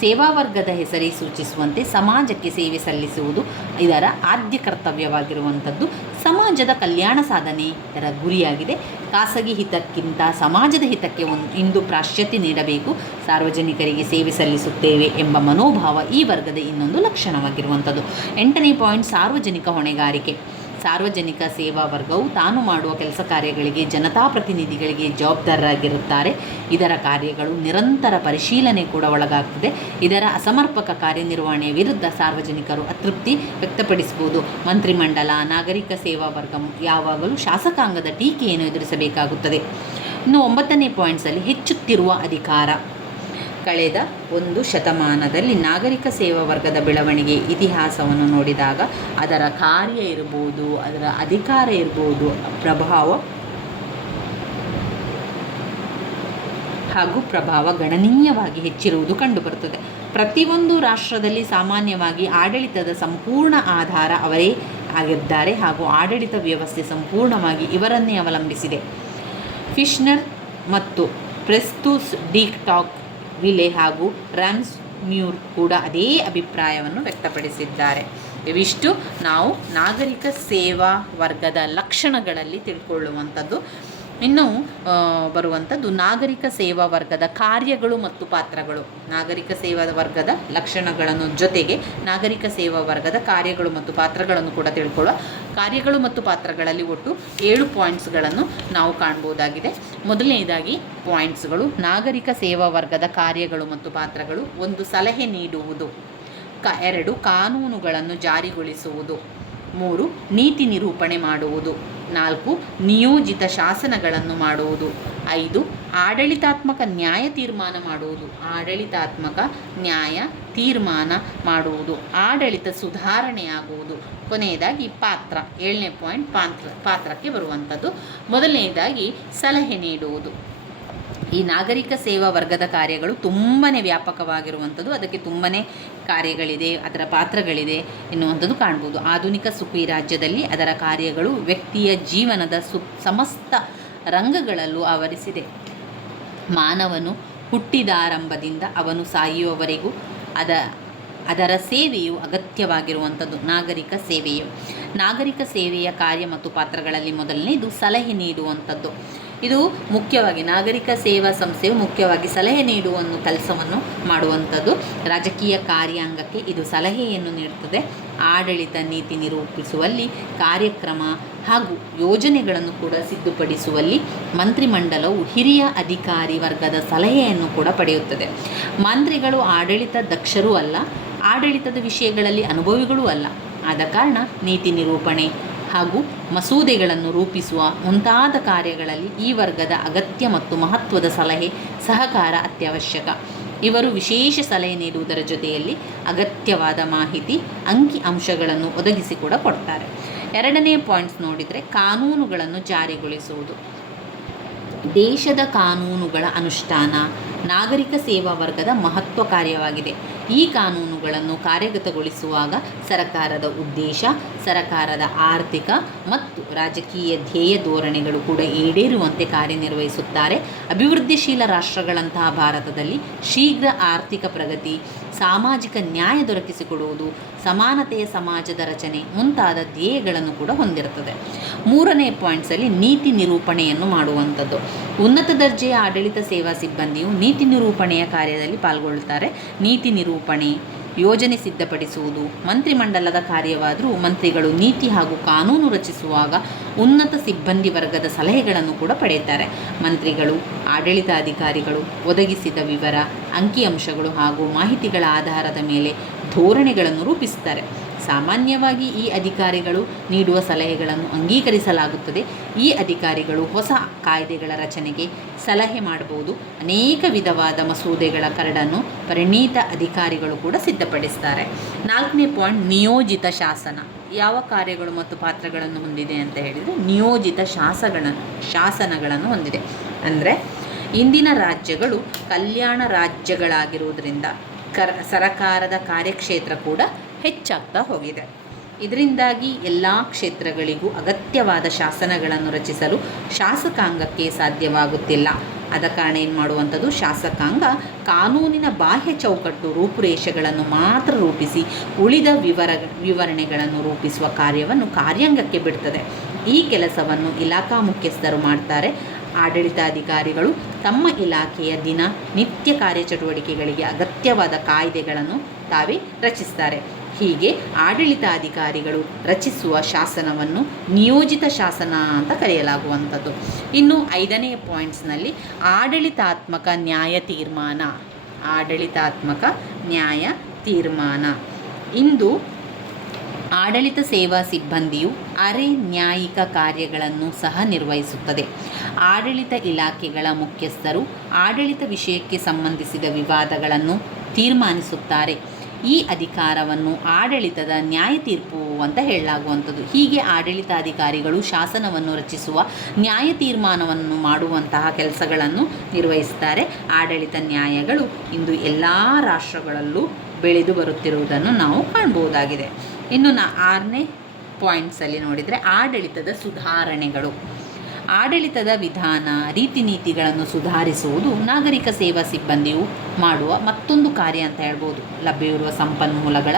ಸೇವಾ ವರ್ಗದ ಹೆಸರೇ ಸೂಚಿಸುವಂತೆ ಸಮಾಜಕ್ಕೆ ಸೇವೆ ಸಲ್ಲಿಸುವುದು ಇದರ ಆದ್ಯ ಕರ್ತವ್ಯವಾಗಿರುವಂಥದ್ದು. ಸಮಾಜದ ಕಲ್ಯಾಣ ಸಾಧನೆ ಇದರ ಗುರಿಯಾಗಿದೆ. ಖಾಸಗಿ ಹಿತಕ್ಕಿಂತ ಸಮಾಜದ ಹಿತಕ್ಕೆ ಇಂದು ಪ್ರಾಶಸ್ತ್ಯ ನೀಡಬೇಕು. ಸಾರ್ವಜನಿಕರಿಗೆ ಸೇವೆ ಸಲ್ಲಿಸುತ್ತೇವೆ ಎಂಬ ಮನೋಭಾವ ಈ ವರ್ಗದ ಇನ್ನೊಂದು ಲಕ್ಷಣವಾಗಿರುವಂಥದ್ದು. 8ನೇ ಪಾಯಿಂಟ್ ಸಾರ್ವಜನಿಕ ಹೊಣೆಗಾರಿಕೆ. ಸಾರ್ವಜನಿಕ ಸೇವಾ ವರ್ಗವು ತಾನು ಮಾಡುವ ಕೆಲಸ ಕಾರ್ಯಗಳಿಗೆ ಜನತಾಪ್ರತಿನಿಧಿಗಳಿಗೆ ಜವಾಬ್ದಾರರಾಗಿರುತ್ತಾರೆ. ಇದರ ಕಾರ್ಯಗಳು ನಿರಂತರ ಪರಿಶೀಲನೆ ಕೂಡ ಒಳಗಾಗ್ತದೆ. ಇದರ ಅಸಮರ್ಪಕ ಕಾರ್ಯನಿರ್ವಹಣೆಯ ವಿರುದ್ಧ ಸಾರ್ವಜನಿಕರು ಅತೃಪ್ತಿ ವ್ಯಕ್ತಪಡಿಸಬಹುದು. ಮಂತ್ರಿಮಂಡಲ, ನಾಗರಿಕ ಸೇವಾ ವರ್ಗ ಯಾವಾಗಲೂ ಶಾಸಕಾಂಗದ ಟೀಕೆಯನ್ನು ಎದುರಿಸಬೇಕಾಗುತ್ತದೆ. ಇನ್ನು 9ನೇ ಪಾಯಿಂಟ್ಸಲ್ಲಿ ಹೆಚ್ಚುತ್ತಿರುವ ಅಧಿಕಾರ. ಕಳೆದ ಒಂದು ಶತಮಾನದಲ್ಲಿ ನಾಗರಿಕ ಸೇವಾ ವರ್ಗದ ಬೆಳವಣಿಗೆ ಇತಿಹಾಸವನ್ನು ನೋಡಿದಾಗ ಅದರ ಕಾರ್ಯ ಇರ್ಬೋದು, ಅದರ ಅಧಿಕಾರ ಇರ್ಬೋದು, ಪ್ರಭಾವ ಗಣನೀಯವಾಗಿ ಹೆಚ್ಚಿರುವುದು ಕಂಡುಬರುತ್ತದೆ. ಪ್ರತಿಯೊಂದು ರಾಷ್ಟ್ರದಲ್ಲಿ ಸಾಮಾನ್ಯವಾಗಿ ಆಡಳಿತದ ಸಂಪೂರ್ಣ ಆಧಾರ ಅವರೇ ಆಗಿದ್ದಾರೆ ಹಾಗೂ ಆಡಳಿತ ವ್ಯವಸ್ಥೆ ಸಂಪೂರ್ಣವಾಗಿ ಇವರನ್ನೇ ಅವಲಂಬಿಸಿದೆ. ಫಿಶ್ನರ್ ಮತ್ತು ಪ್ರೆಸ್ತೂಸ್ ಡಿಕ್ಟಾಕ್ ವಿಲೆ ಹಾಗೂ ರ್ಯಾಮ್ಸ್ ಮ್ಯೂರ್ ಕೂಡ ಅದೇ ಅಭಿಪ್ರಾಯವನ್ನು ವ್ಯಕ್ತಪಡಿಸಿದ್ದಾರೆ. ಇವಿಷ್ಟು ನಾವು ನಾಗರಿಕ ಸೇವಾ ವರ್ಗದ ಲಕ್ಷಣಗಳಲ್ಲಿ ತಿಳ್ಕೊಳ್ಳುವಂಥದ್ದು. ಇನ್ನು ಬರುವಂಥದ್ದು ನಾಗರಿಕ ಸೇವಾ ವರ್ಗದ ಕಾರ್ಯಗಳು ಮತ್ತು ಪಾತ್ರಗಳು. ನಾಗರಿಕ ಸೇವಾ ವರ್ಗದ ಲಕ್ಷಣಗಳನ್ನು ಜೊತೆಗೆ ನಾಗರಿಕ ಸೇವಾ ವರ್ಗದ ಕಾರ್ಯಗಳು ಮತ್ತು ಪಾತ್ರಗಳನ್ನು ಕೂಡ ತಿಳ್ಕೊಳ್ಳುವ. ಕಾರ್ಯಗಳು ಮತ್ತು ಪಾತ್ರಗಳಲ್ಲಿ ಒಟ್ಟು 7 ಪಾಯಿಂಟ್ಸ್ಗಳನ್ನು ನಾವು ಕಾಣ್ಬೋದಾಗಿದೆ. ಮೊದಲನೇದಾಗಿ ಪಾಯಿಂಟ್ಸ್ಗಳು: ನಾಗರಿಕ ಸೇವಾ ವರ್ಗದ ಕಾರ್ಯಗಳು ಮತ್ತು ಪಾತ್ರಗಳು. 1. ಸಲಹೆ ನೀಡುವುದು. 2. ಕಾನೂನುಗಳನ್ನು ಜಾರಿಗೊಳಿಸುವುದು. 3. ನೀತಿ ನಿರೂಪಣೆ ಮಾಡುವುದು. 4. ನಿಯೋಜಿತ ಶಾಸನಗಳನ್ನು ಮಾಡುವುದು. 5. ಆಡಳಿತಾತ್ಮಕ ನ್ಯಾಯ ತೀರ್ಮಾನ ಮಾಡುವುದು. ಆಡಳಿತ ಸುಧಾರಣೆಯಾಗುವುದು. ಕೊನೆಯದಾಗಿ ಪಾತ್ರ. 7ನೇ ಪಾಯಿಂಟ್ ಪಾತ್ರಕ್ಕೆ ಬರುವಂಥದ್ದು. ಮೊದಲನೇದಾಗಿ ಸಲಹೆ ನೀಡುವುದು. ಈ ನಾಗರಿಕ ಸೇವಾ ವರ್ಗದ ಕಾರ್ಯಗಳು ತುಂಬಾ ವ್ಯಾಪಕವಾಗಿರುವಂಥದ್ದು. ಅದಕ್ಕೆ ತುಂಬಾ ಕಾರ್ಯಗಳಿದೆ, ಅದರ ಪಾತ್ರಗಳಿದೆ ಎನ್ನುವಂಥದ್ದು ಕಾಣ್ಬೋದು. ಆಧುನಿಕ ಸುಖಿ ರಾಜ್ಯದಲ್ಲಿ ಅದರ ಕಾರ್ಯಗಳು ವ್ಯಕ್ತಿಯ ಜೀವನದ ಸಮಸ್ತ ರಂಗಗಳಲ್ಲೂ ಆವರಿಸಿದೆ. ಮಾನವನು ಹುಟ್ಟಿದಾರಂಭದಿಂದ ಅವನು ಸಾಯುವವರೆಗೂ ಅದರ ಸೇವೆಯು ಅಗತ್ಯವಾಗಿರುವಂಥದ್ದು. ನಾಗರಿಕ ಸೇವೆಯ ಕಾರ್ಯ ಮತ್ತು ಪಾತ್ರಗಳಲ್ಲಿ ಮೊದಲನೇದು ಸಲಹೆ ನೀಡುವಂಥದ್ದು. ಇದು ಮುಖ್ಯವಾಗಿ ನಾಗರಿಕ ಸೇವಾ ಸಂಸ್ಥೆಯು ಮುಖ್ಯವಾಗಿ ಸಲಹೆ ನೀಡುವ ಕೆಲಸವನ್ನು ಮಾಡುವಂಥದ್ದು. ರಾಜಕೀಯ ಕಾರ್ಯಾಂಗಕ್ಕೆ ಇದು ಸಲಹೆಯನ್ನು ನೀಡುತ್ತದೆ. ಆಡಳಿತ ನೀತಿ ನಿರೂಪಿಸುವಲ್ಲಿ, ಕಾರ್ಯಕ್ರಮ ಹಾಗೂ ಯೋಜನೆಗಳನ್ನು ಕೂಡ ಸಿದ್ಧಪಡಿಸುವಲ್ಲಿ ಮಂತ್ರಿಮಂಡಲವು ಹಿರಿಯ ಅಧಿಕಾರಿ ವರ್ಗದ ಸಲಹೆಯನ್ನು ಕೂಡ ಪಡೆಯುತ್ತದೆ. ಮಂತ್ರಿಗಳು ಆಡಳಿತ ದಕ್ಷರೂ ಅಲ್ಲ, ಆಡಳಿತದ ವಿಷಯಗಳಲ್ಲಿ ಅನುಭವಿಗಳೂ ಅಲ್ಲ. ಆದ ಕಾರಣ ನೀತಿ ನಿರೂಪಣೆ ಹಾಗೂ ಮಸೂದೆಗಳನ್ನು ರೂಪಿಸುವ ಮುಂತಾದ ಕಾರ್ಯಗಳಲ್ಲಿ ಈ ವರ್ಗದ ಅಗತ್ಯ ಮತ್ತು ಮಹತ್ವದ ಸಲಹೆ ಸಹಕಾರ ಅತ್ಯವಶ್ಯಕ. ಇವರು ವಿಶೇಷ ಸಲಹೆ ನೀಡುವುದರ ಜೊತೆಯಲ್ಲಿ ಅಗತ್ಯವಾದ ಮಾಹಿತಿ, ಅಂಕಿ ಅಂಶಗಳನ್ನು ಒದಗಿಸಿ ಕೂಡ ಕೊಡ್ತಾರೆ. 2ನೇ ಪಾಯಿಂಟ್ಸ್ ನೋಡಿದರೆ ಕಾನೂನುಗಳನ್ನು ಜಾರಿಗೊಳಿಸುವುದು. ದೇಶದ ಕಾನೂನುಗಳ ಅನುಷ್ಠಾನ ನಾಗರಿಕ ಸೇವಾ ವರ್ಗದ ಮಹತ್ವ ಕಾರ್ಯವಾಗಿದೆ. ಈ ಕಾನೂನುಗಳನ್ನು ಕಾರ್ಯಗತಗೊಳಿಸುವಾಗ ಸರಕಾರದ ಉದ್ದೇಶ, ಸರಕಾರದ ಆರ್ಥಿಕ ಮತ್ತು ರಾಜಕೀಯ ಧ್ಯೇಯ ಧೋರಣೆಗಳು ಕೂಡ ಈಡೇರುವಂತೆ ಕಾರ್ಯನಿರ್ವಹಿಸುತ್ತಾರೆ. ಅಭಿವೃದ್ಧಿಶೀಲ ರಾಷ್ಟ್ರಗಳಂತಹ ಭಾರತದಲ್ಲಿ ಶೀಘ್ರ ಆರ್ಥಿಕ ಪ್ರಗತಿ, ಸಾಮಾಜಿಕ ನ್ಯಾಯ ದೊರಕಿಸಿಕೊಡುವುದು, ಸಮಾನತೆಯ ಸಮಾಜದ ರಚನೆ ಮುಂತಾದ ಧ್ಯೇಯಗಳನ್ನು ಕೂಡ ಹೊಂದಿರುತ್ತದೆ. 3ನೇ ಪಾಯಿಂಟ್ಸಲ್ಲಿ ನೀತಿ ನಿರೂಪಣೆಯನ್ನು ಮಾಡುವಂಥದ್ದು. ಉನ್ನತ ದರ್ಜೆಯ ಆಡಳಿತ ಸೇವಾ ಸಿಬ್ಬಂದಿಯು ನೀತಿ ನಿರೂಪಣೆಯ ಕಾರ್ಯದಲ್ಲಿ ಪಾಲ್ಗೊಳ್ಳುತ್ತಾರೆ. ನೀತಿ ನಿರೂಪಣೆ, ಯೋಜನೆ ಸಿದ್ಧಪಡಿಸುವುದು ಮಂತ್ರಿಮಂಡಲದ ಕಾರ್ಯವಾದರೂ ಮಂತ್ರಿಗಳು ನೀತಿ ಹಾಗೂ ಕಾನೂನು ರಚಿಸುವಾಗ ಉನ್ನತ ಸಿಬ್ಬಂದಿ ವರ್ಗದ ಸಲಹೆಗಳನ್ನು ಕೂಡ ಪಡೆಯುತ್ತಾರೆ. ಮಂತ್ರಿಗಳು, ಆಡಳಿತಾಧಿಕಾರಿಗಳು ಒದಗಿಸಿದ ವಿವರ, ಅಂಕಿಅಂಶಗಳು ಹಾಗೂ ಮಾಹಿತಿಗಳ ಆಧಾರದ ಮೇಲೆ ಧೋರಣೆಗಳನ್ನು ರೂಪಿಸುತ್ತಾರೆ. ಸಾಮಾನ್ಯವಾಗಿ ಈ ಅಧಿಕಾರಿಗಳು ನೀಡುವ ಸಲಹೆಗಳನ್ನು ಅಂಗೀಕರಿಸಲಾಗುತ್ತದೆ. ಈ ಅಧಿಕಾರಿಗಳು ಹೊಸ ಕಾಯ್ದೆಗಳ ರಚನೆಗೆ ಸಲಹೆ ಮಾಡಬಹುದು. ಅನೇಕ ವಿಧವಾದ ಮಸೂದೆಗಳ ಕರಡನ್ನು ಪರಿಣಿತ ಅಧಿಕಾರಿಗಳು ಕೂಡ ಸಿದ್ಧಪಡಿಸ್ತಾರೆ. 4ನೇ ಪಾಯಿಂಟ್ ನಿಯೋಜಿತ ಶಾಸನ. ಯಾವ ಕಾರ್ಯಗಳು ಮತ್ತು ಪಾತ್ರಗಳನ್ನು ಹೊಂದಿದೆ ಅಂತ ಹೇಳಿದರೆ ನಿಯೋಜಿತ ಶಾಸನಗಳನ್ನು ಹೊಂದಿದೆ. ಅಂದರೆ ಇಂದಿನ ರಾಜ್ಯಗಳು ಕಲ್ಯಾಣ ರಾಜ್ಯಗಳಾಗಿರುವುದರಿಂದ ಸರಕಾರದ ಕಾರ್ಯಕ್ಷೇತ್ರ ಕೂಡ ಹೆಚ್ಚಾಗ್ತಾ ಹೋಗಿದೆ. ಇದರಿಂದಾಗಿ ಎಲ್ಲ ಕ್ಷೇತ್ರಗಳಿಗೂ ಅಗತ್ಯವಾದ ಶಾಸನಗಳನ್ನು ರಚಿಸಲು ಶಾಸಕಾಂಗಕ್ಕೆ ಸಾಧ್ಯವಾಗುತ್ತಿಲ್ಲ. ಆದ ಕಾರಣ ಏನು ಮಾಡುವಂಥದ್ದು, ಶಾಸಕಾಂಗ ಕಾನೂನಿನ ಬಾಹ್ಯ ಚೌಕಟ್ಟು ರೂಪುರೇಷೆಗಳನ್ನು ಮಾತ್ರ ರೂಪಿಸಿ ಉಳಿದ ವಿವರಣೆಗಳನ್ನು ರೂಪಿಸುವ ಕಾರ್ಯವನ್ನು ಕಾರ್ಯಾಂಗಕ್ಕೆ ಬಿಡ್ತದೆ. ಈ ಕೆಲಸವನ್ನು ಇಲಾಖಾ ಮುಖ್ಯಸ್ಥರು ಮಾಡ್ತಾರೆ. ಆಡಳಿತಾಧಿಕಾರಿಗಳು ತಮ್ಮ ಇಲಾಖೆಯ ನಿತ್ಯ ಕಾರ್ಯಚಟುವಟಿಕೆಗಳಿಗೆ ಅಗತ್ಯವಾದ ಕಾಯ್ದೆಗಳನ್ನು ತಾವೇ ರಚಿಸ್ತಾರೆ. ಹೀಗೆ ಆಡಳಿತಾಧಿಕಾರಿಗಳು ರಚಿಸುವ ಶಾಸನವನ್ನು ನಿಯೋಜಿತ ಶಾಸನ ಅಂತ ಕರೆಯಲಾಗುವಂಥದ್ದು. ಇನ್ನು 5ನೇ ಪಾಯಿಂಟ್ಸ್ನಲ್ಲಿ ಆಡಳಿತಾತ್ಮಕ ನ್ಯಾಯ ತೀರ್ಮಾನ. ಇಂದು ಆಡಳಿತ ಸೇವಾ ಸಿಬ್ಬಂದಿಯು ಅರೆ ನ್ಯಾಯಿಕ ಕಾರ್ಯಗಳನ್ನು ಸಹ ನಿರ್ವಹಿಸುತ್ತದೆ. ಆಡಳಿತ ಇಲಾಖೆಗಳ ಮುಖ್ಯಸ್ಥರು ಆಡಳಿತ ವಿಷಯಕ್ಕೆ ಸಂಬಂಧಿಸಿದ ವಿವಾದಗಳನ್ನು ತೀರ್ಮಾನಿಸುತ್ತಾರೆ. ಈ ಅಧಿಕಾರವನ್ನು ಆಡಳಿತದ ನ್ಯಾಯ ತೀರ್ಪು ಅಂತ ಹೇಳಲಾಗುವಂಥದ್ದು. ಹೀಗೆ ಆಡಳಿತಾಧಿಕಾರಿಗಳು ಶಾಸನವನ್ನು ರಚಿಸುವ, ನ್ಯಾಯ ತೀರ್ಮಾನವನ್ನು ಮಾಡುವಂತಹ ಕೆಲಸಗಳನ್ನು ನಿರ್ವಹಿಸುತ್ತಾರೆ. ಆಡಳಿತ ನ್ಯಾಯಗಳು ಇಂದು ಎಲ್ಲ ರಾಷ್ಟ್ರಗಳಲ್ಲೂ ಬೆಳೆದು ಬರುತ್ತಿರುವುದನ್ನು ನಾವು ಕಾಣಬಹುದಾಗಿದೆ. ಇನ್ನು 6ನೇ ಪಾಯಿಂಟ್ಸಲ್ಲಿ ನೋಡಿದರೆ ಆಡಳಿತದ ಸುಧಾರಣೆಗಳು. ಆಡಳಿತದ ವಿಧಾನ ರೀತಿ ನೀತಿಗಳನ್ನು ಸುಧಾರಿಸುವುದು ನಾಗರಿಕ ಸೇವಾ ಸಿಬ್ಬಂದಿಯು ಮಾಡುವ ಮತ್ತೊಂದು ಕಾರ್ಯ ಅಂತ ಹೇಳ್ಬೋದು. ಲಭ್ಯವಿರುವ ಸಂಪನ್ಮೂಲಗಳ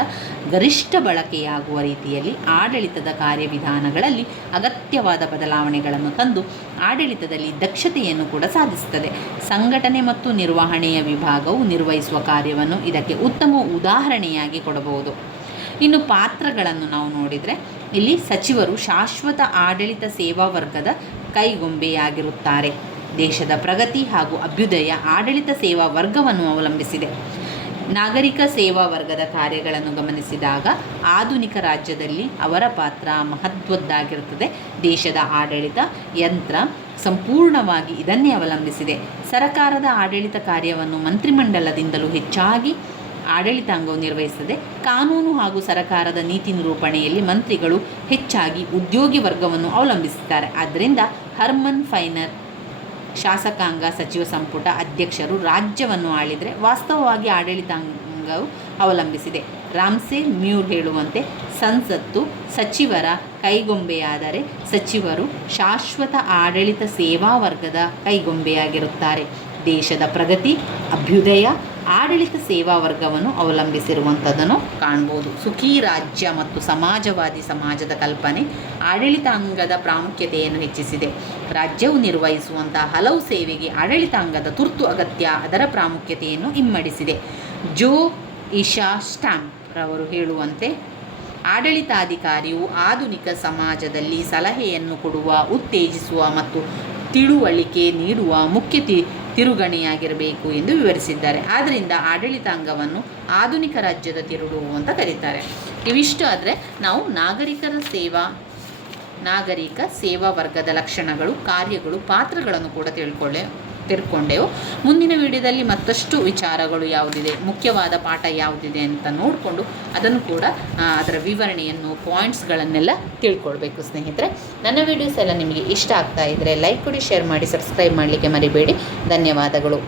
ಗರಿಷ್ಠ ಬಳಕೆಯಾಗುವ ರೀತಿಯಲ್ಲಿ ಆಡಳಿತದ ಕಾರ್ಯವಿಧಾನಗಳಲ್ಲಿ ಅಗತ್ಯವಾದ ಬದಲಾವಣೆಗಳನ್ನು ತಂದು ಆಡಳಿತದಲ್ಲಿ ದಕ್ಷತೆಯನ್ನು ಕೂಡ ಸಾಧಿಸುತ್ತದೆ. ಸಂಘಟನೆ ಮತ್ತು ನಿರ್ವಹಣೆಯ ವಿಭಾಗವು ನಿರ್ವಹಿಸುವ ಕಾರ್ಯವನ್ನು ಇದಕ್ಕೆ ಉತ್ತಮ ಉದಾಹರಣೆಯಾಗಿ ಕೊಡಬಹುದು. ಇನ್ನು ಪಾತ್ರಗಳನ್ನು ನಾವು ನೋಡಿದರೆ ಇಲ್ಲಿ ಸಚಿವರು ಶಾಶ್ವತ ಆಡಳಿತ ಸೇವಾ ವರ್ಗದ ಕೈಗೊಂಬೆಯಾಗಿರುತ್ತಾರೆ. ದೇಶದ ಪ್ರಗತಿ ಹಾಗೂ ಅಭ್ಯುದಯ ಆಡಳಿತ ಸೇವಾ ವರ್ಗವನ್ನು ಅವಲಂಬಿಸಿದೆ. ನಾಗರಿಕ ಸೇವಾ ವರ್ಗದ ಕಾರ್ಯಗಳನ್ನು ಗಮನಿಸಿದಾಗ ಆಧುನಿಕ ರಾಜ್ಯದಲ್ಲಿ ಅವರ ಪಾತ್ರ ಮಹತ್ವದ್ದಾಗಿರುತ್ತದೆ. ದೇಶದ ಆಡಳಿತ ಯಂತ್ರ ಸಂಪೂರ್ಣವಾಗಿ ಇದನ್ನೇ ಅವಲಂಬಿಸಿದೆ. ಸರಕಾರದ ಆಡಳಿತ ಕಾರ್ಯವನ್ನು ಮಂತ್ರಿಮಂಡಲದಿಂದಲೂ ಹೆಚ್ಚಾಗಿ ಆಡಳಿತಾಂಗವು ನಿರ್ವಹಿಸುತ್ತದೆ. ಕಾನೂನು ಹಾಗೂ ಸರಕಾರದ ನೀತಿ ನಿರೂಪಣೆಯಲ್ಲಿ ಮಂತ್ರಿಗಳು ಹೆಚ್ಚಾಗಿ ಉದ್ಯೋಗಿ ವರ್ಗವನ್ನು ಅವಲಂಬಿಸುತ್ತಾರೆ. ಆದ್ದರಿಂದ ಹರ್ಮನ್ ಫೈನರ್ ಶಾಸಕಾಂಗ ಸಚಿವ ಸಂಪುಟ ಅಧ್ಯಕ್ಷರು ರಾಜ್ಯವನ್ನು ಆಳಿದರೆ ವಾಸ್ತವವಾಗಿ ಆಡಳಿತಾಂಗವು ಅವಲಂಬಿಸಿದೆ. ರಾಮ್ಸೆ ಮ್ಯೂರ್ ಹೇಳುವಂತೆ ಸಂಸತ್ತು ಸಚಿವರ ಕೈಗೊಂಬೆಯಾದರೆ ಸಚಿವರು ಶಾಶ್ವತ ಆಡಳಿತ ಸೇವಾ ವರ್ಗದ ಕೈಗೊಂಬೆಯಾಗಿರುತ್ತಾರೆ. ದೇಶದ ಪ್ರಗತಿ ಅಭ್ಯುದಯ ಆಡಳಿತ ಸೇವಾ ವರ್ಗವನ್ನು ಅವಲಂಬಿಸಿರುವಂಥದ್ದನ್ನು ಕಾಣ್ಬೋದು. ಸುಖಿ ರಾಜ್ಯ ಮತ್ತು ಸಮಾಜವಾದಿ ಸಮಾಜದ ಕಲ್ಪನೆ ಆಡಳಿತಾಂಗದ ಪ್ರಾಮುಖ್ಯತೆಯನ್ನು ಹೆಚ್ಚಿಸಿದೆ. ರಾಜ್ಯವು ನಿರ್ವಹಿಸುವಂತಹ ಹಲವು ಸೇವೆಗೆ ಆಡಳಿತಾಂಗದ ತುರ್ತು ಅಗತ್ಯ ಅದರ ಪ್ರಾಮುಖ್ಯತೆಯನ್ನು ಇಮ್ಮಡಿಸಿದೆ. ಜೋ ಇಶಾ ಸ್ಟ್ಯಾಂಪ್ ರವರು ಹೇಳುವಂತೆ ಆಡಳಿತಾಧಿಕಾರಿಯು ಆಧುನಿಕ ಸಮಾಜದಲ್ಲಿ ಸಲಹೆಯನ್ನು ಕೊಡುವ, ಉತ್ತೇಜಿಸುವ ಮತ್ತು ತಿಳುವಳಿಕೆ ನೀಡುವ ಮುಖ್ಯ ತಿರುಗಣೆಯಾಗಿರಬೇಕು ಎಂದು ವಿವರಿಸಿದ್ದಾರೆ. ಆದ್ದರಿಂದ ಆಡಳಿತಾಂಗವನ್ನು ಆಧುನಿಕ ರಾಜ್ಯದ ತಿರುಳು ಅಂತ ಕರೀತಾರೆ. ಇವಿಷ್ಟು ಆದರೆ ನಾವು ನಾಗರಿಕ ಸೇವಾ ವರ್ಗದ ಲಕ್ಷಣಗಳು, ಕಾರ್ಯಗಳು, ಪಾತ್ರಗಳನ್ನು ಕೂಡ ತಿಳ್ಕೊಂಡೆವು. ಮುಂದಿನ ವಿಡಿಯೋದಲ್ಲಿ ಮತ್ತಷ್ಟು ವಿಚಾರಗಳು ಯಾವುದಿದೆ, ಮುಖ್ಯವಾದ ಪಾಠ ಯಾವುದಿದೆ ಅಂತ ನೋಡಿಕೊಂಡು ಅದನ್ನು ಕೂಡ ಅದರ ವಿವರಣೆಯನ್ನು, ಪಾಯಿಂಟ್ಸ್ಗಳನ್ನೆಲ್ಲ ತಿಳ್ಕೊಳ್ಬೇಕು ಸ್ನೇಹಿತರೆ. ನನ್ನ ವಿಡಿಯೋಸ್ ಎಲ್ಲ ನಿಮಗೆ ಇಷ್ಟ ಆಗ್ತಾ ಇದ್ದರೆ ಲೈಕ್ ಕೊಡಿ, ಶೇರ್ ಮಾಡಿ, ಸಬ್ಸ್ಕ್ರೈಬ್ ಮಾಡಲಿಕ್ಕೆ ಮರಿಬೇಡಿ. ಧನ್ಯವಾದಗಳು.